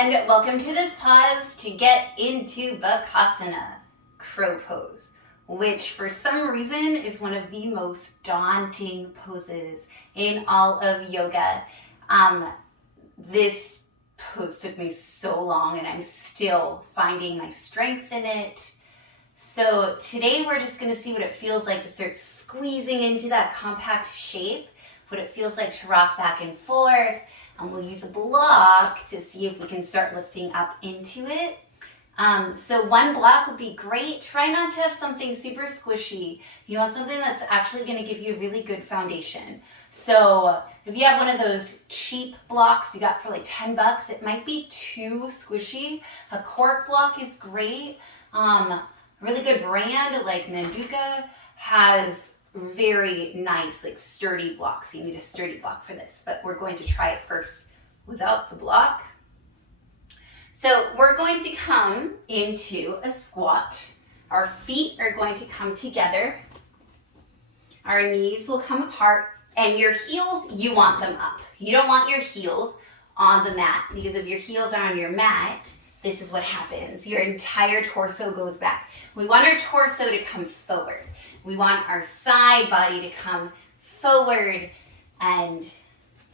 and welcome to this pause to get into bakasana, crow pose, which for some reason is one of the most daunting poses in all of yoga. This pose took me so long and I'm still finding my strength in it. So today we're just going to see what it feels like to start squeezing into that compact shape, what it feels like to rock back and forth, and we'll use a block to see if we can start lifting up into it. So one block would be great. Try not to have something super squishy. You want something that's actually going to give you a really good foundation. So if you have one of those cheap blocks you got for like $10, it might be too squishy. A cork block is great. Really good brand like Manduka has very nice, like sturdy blocks. You need a sturdy block for this, but we're going to try it first without the block. So we're going to come into a squat. Our feet are going to come together. Our knees will come apart, and your heels, you want them up. You don't want your heels on the mat, because if your heels are on your mat, this is what happens. Your entire torso goes back. We want our torso to come forward. We want our side body to come forward, and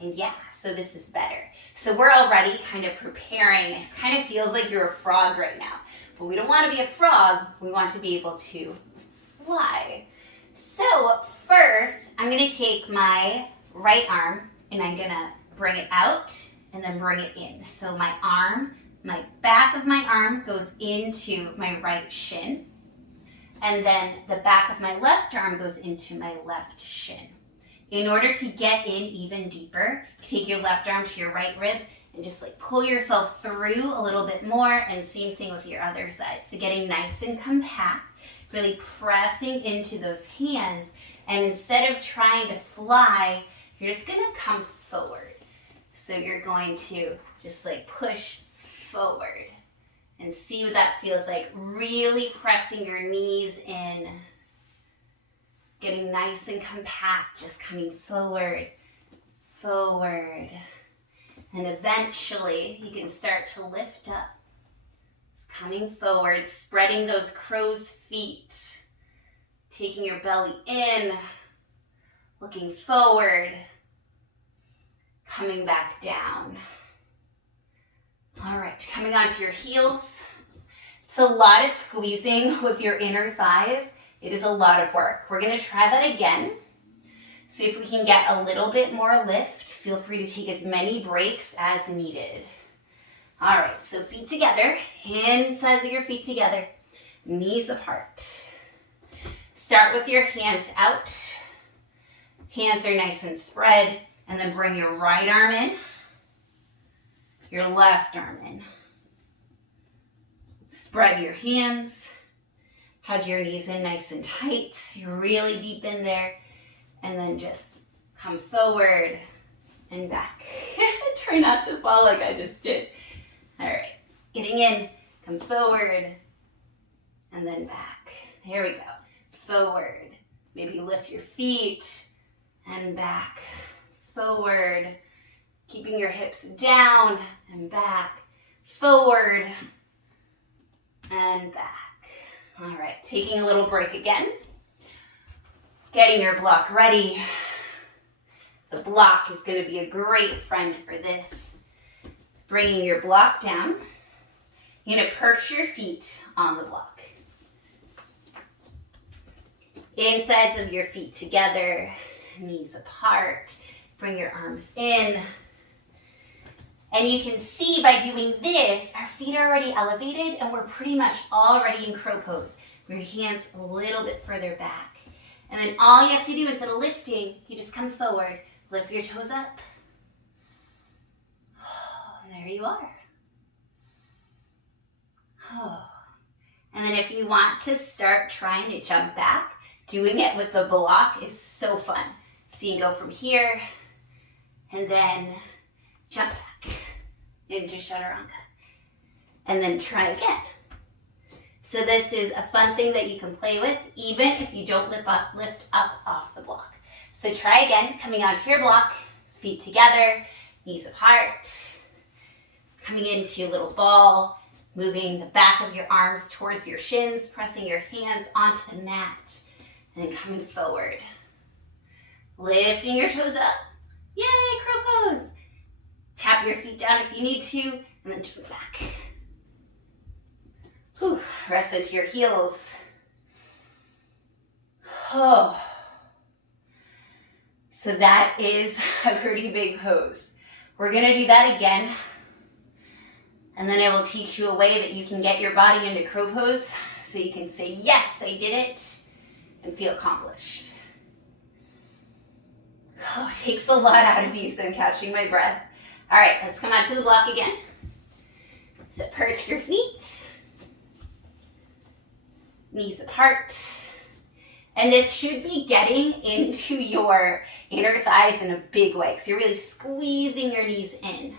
yeah, so this is better. So we're already kind of preparing. It kind of feels like you're a frog right now, but we don't want to be a frog. We want to be able to fly. So first, I'm going to take my right arm and I'm going to bring it out and then bring it in. So my arm, my back of my arm goes into my right shin. And then the back of my left arm goes into my left shin. In order to get in even deeper, take your left arm to your right rib and just like pull yourself through a little bit more, and same thing with your other side. So getting nice and compact, really pressing into those hands. And instead of trying to fly, you're just gonna come forward. So you're going to just like push forward. And see what that feels like. Really pressing your knees in. Getting nice and compact. Just coming forward. Forward. And eventually you can start to lift up. Just coming forward. Spreading those crow's feet. Taking your belly in. Looking forward. Coming back down. All right, coming onto your heels. It's a lot of squeezing with your inner thighs. It is a lot of work. We're gonna try that again. See if we can get a little bit more lift. Feel free to take as many breaks as needed. All right, so feet together, insides of your feet together, knees apart. Start with your hands out. Hands are nice and spread, and then bring your right arm in. Your left arm in. Spread your hands. Hug your knees in nice and tight. You're really deep in there. And then just come forward and back. Try not to fall like I just did. All right. Getting in. Come forward. And then back. There we go. Forward. Maybe lift your feet. And back. Forward. Keeping your hips down and back, forward and back. All right, taking a little break again. Getting your block ready. The block is going to be a great friend for this. Bringing your block down. You're going to perch your feet on the block. Insides of your feet together, knees apart. Bring your arms in. And you can see by doing this, our feet are already elevated and we're pretty much already in crow pose. Bring your hands a little bit further back. And then all you have to do instead of lifting, you just come forward, lift your toes up. And there you are. And then if you want to start trying to jump back, doing it with the block is so fun. So you can go from here and then jump back into chaturanga. And then try again. So this is a fun thing that you can play with, even if you don't lift up off the block. So try again, coming onto your block, feet together, knees apart. Coming into a little ball, moving the back of your arms towards your shins, pressing your hands onto the mat, and then coming forward. Lifting your toes up. Yay, crow pose. Tap your feet down if you need to, and then jump back. Whew. Rest into your heels. Oh. So that is a pretty big pose. We're gonna do that again. And then I will teach you a way that you can get your body into crow pose so you can say, yes, I did it, and feel accomplished. Oh, it takes a lot out of you, so I'm catching my breath. All right, let's come out to the block again. So perch your feet, knees apart. And this should be getting into your inner thighs in a big way, because you're really squeezing your knees in.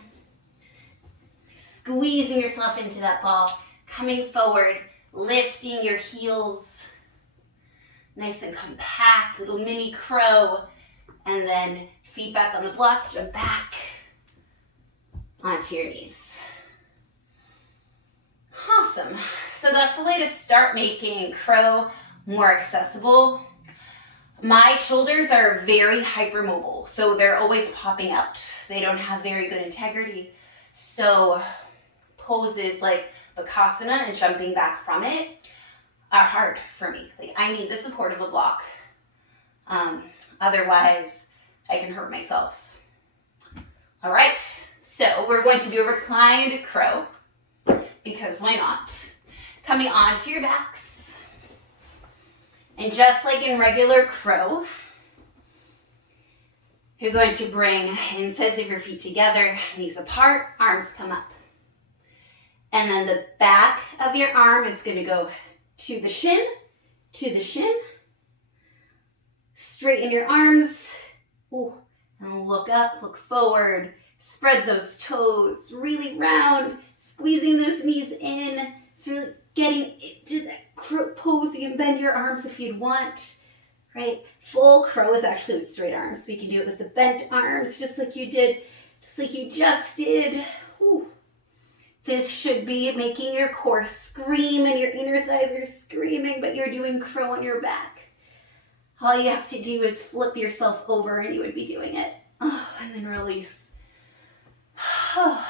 Squeezing yourself into that ball, coming forward, lifting your heels. Nice and compact, little mini crow. And then feet back on the block, jump back onto your knees. Awesome. So that's the way to start making crow more accessible. My shoulders are very hypermobile, so they're always popping out. They don't have very good integrity. So poses like bakasana and jumping back from it are hard for me. Like, I need the support of a block. Otherwise, I can hurt myself. All right, so we're going to do a reclined crow, because why not? Coming onto your backs. And just like in regular crow, you're going to bring insides of your feet together, knees apart, arms come up. And then the back of your arm is going to go to the shin, straighten your arms. Ooh. And look up, look forward, spread those toes, really round, squeezing those knees in. It's really getting into that crow pose. You can bend your arms if you'd want, right? Full crow is actually with straight arms. We can do it with the bent arms, just like you did, just like you just did. Ooh. This should be making your core scream and your inner thighs are screaming, but you're doing crow on your back. All you have to do is flip yourself over and you would be doing it. Oh, and then release. Oh.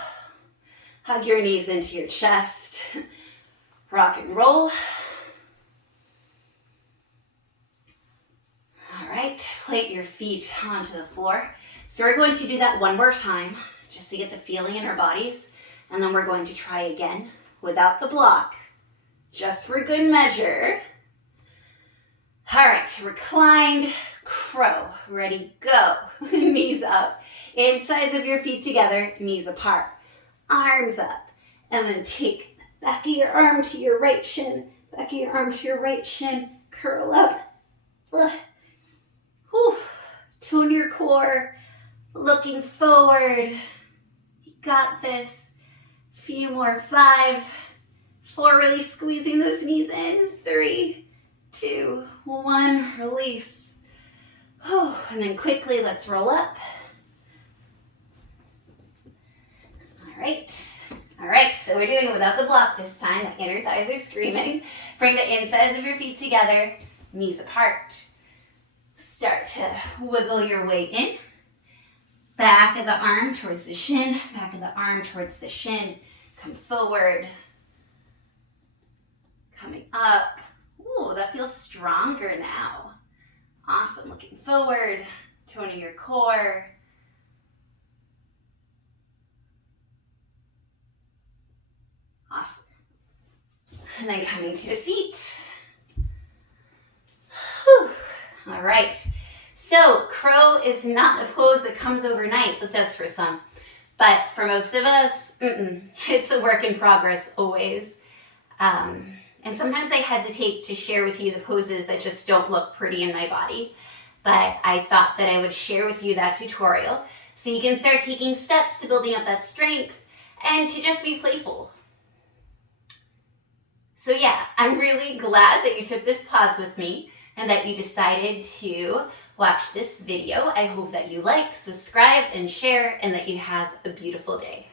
Hug your knees into your chest. Rock and roll. All right, plate your feet onto the floor. So we're going to do that one more time, just to get the feeling in our bodies. And then we're going to try again without the block, just for good measure. All right, reclined crow. Ready, go. Knees up. Insides of your feet together, knees apart. Arms up. And then take the back of your arm to your right shin. Back of your arm to your right shin. Curl up. Whew. Tone your core. Looking forward. You got this. Few more. 5, 4, really squeezing those knees in. 3, 2, 1, release. Oh, and then quickly, let's roll up. All right, so we're doing it without the block this time. The inner thighs are screaming. Bring the insides of your feet together, knees apart. Start to wiggle your way in. Back of the arm towards the shin, back of the arm towards the shin. Come forward. Coming up. Ooh, that feels stronger now. Awesome, looking forward, toning your core. Awesome. And then coming to a seat. Whew. All right. So crow is not a pose that comes overnight. It does for some. But for most of us, it's a work in progress always. And sometimes I hesitate to share with you the poses that just don't look pretty in my body. But I thought that I would share with you that tutorial so you can start taking steps to building up that strength and to just be playful. So yeah, I'm really glad that you took this pause with me and that you decided to watch this video. I hope that you like, subscribe, and share, and that you have a beautiful day.